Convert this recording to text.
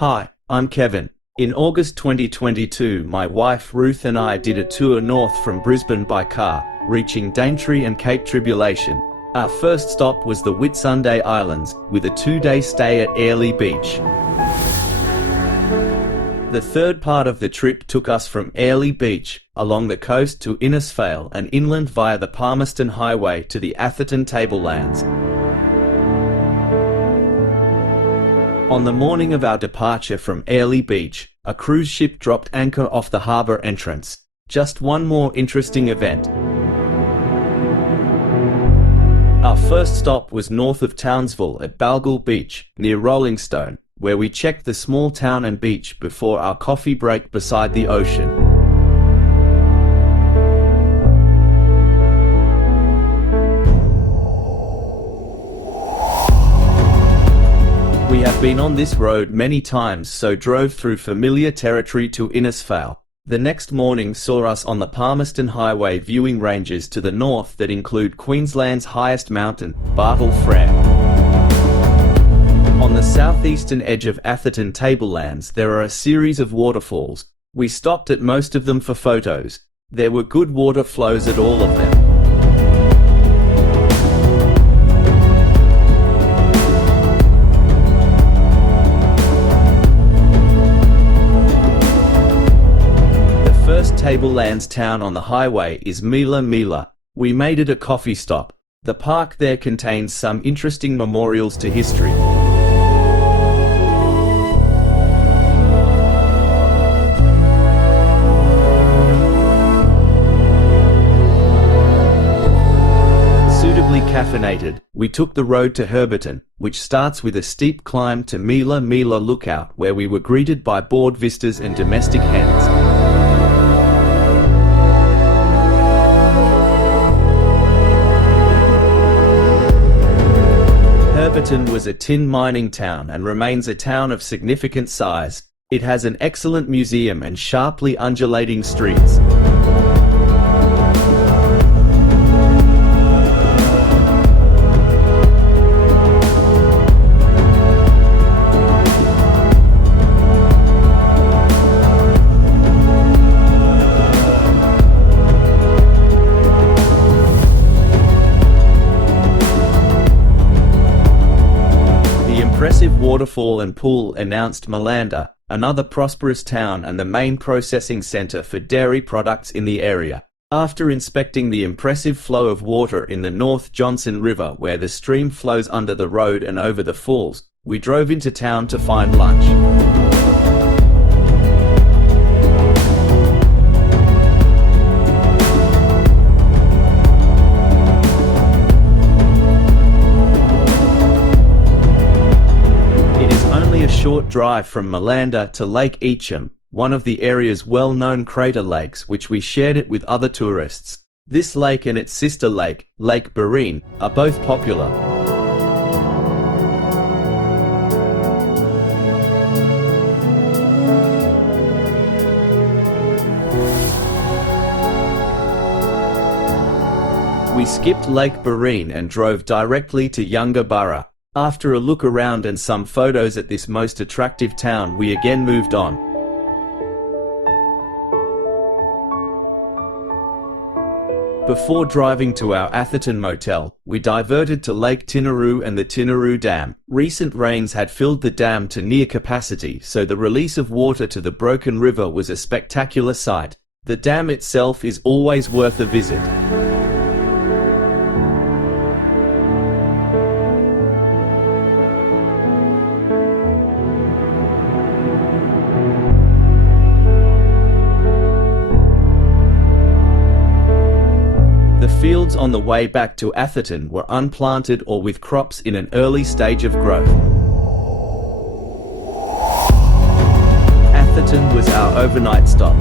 Hi, I'm Kevin. In August 2022, my wife Ruth and I did a tour north from Brisbane by car, reaching Daintree and Cape Tribulation. Our first stop was the Whitsunday Islands, with a 2-day stay at Airlie Beach. The third part of the trip took us from Airlie Beach, along the coast to Innisfail and inland via the Palmerston Highway to the Atherton Tablelands. On the morning of our departure from Airlie Beach, a cruise ship dropped anchor off the harbour entrance. Just one more interesting event. Our first stop was north of Townsville at Balgal Beach, near Rolling Stone, where we checked the small town and beach before our coffee break beside the ocean. We have been on this road many times, so drove through familiar territory to Innisfail. The next morning saw us on the Palmerston Highway viewing ranges to the north that include Queensland's highest mountain, Bartle Frere. On the southeastern edge of Atherton Tablelands there are a series of waterfalls. We stopped at most of them for photos. There were good water flows at all of them. First Tablelands town on the highway is Mila Mila. We made it a coffee stop. The park there contains some interesting memorials to history. Suitably caffeinated, we took the road to Herberton, which starts with a steep climb to Mila Mila Lookout, where we were greeted by board vistas and domestic hens. Herberton was a tin mining town and remains a town of significant size. It has an excellent museum and sharply undulating streets. Impressive waterfall and pool announced Malanda, another prosperous town and the main processing centre for dairy products in the area. After inspecting the impressive flow of water in the North Johnson River where the stream flows under the road and over the falls, we drove into town to find lunch. Short drive from Malanda to Lake Eacham, one of the area's well-known crater lakes, which we shared it with other tourists. This lake and its sister lake, Lake Barine, are both popular. We skipped Lake Barine and drove directly to Yungaburra. After a look around and some photos at this most attractive town, we again moved on. Before driving to our Atherton motel, we diverted to Lake Tinaroo and the Tinaroo Dam. Recent rains had filled the dam to near capacity, so the release of water to the Broken River was a spectacular sight. The dam itself is always worth a visit. Fields on the way back to Atherton were unplanted or with crops in an early stage of growth. Atherton was our overnight stop.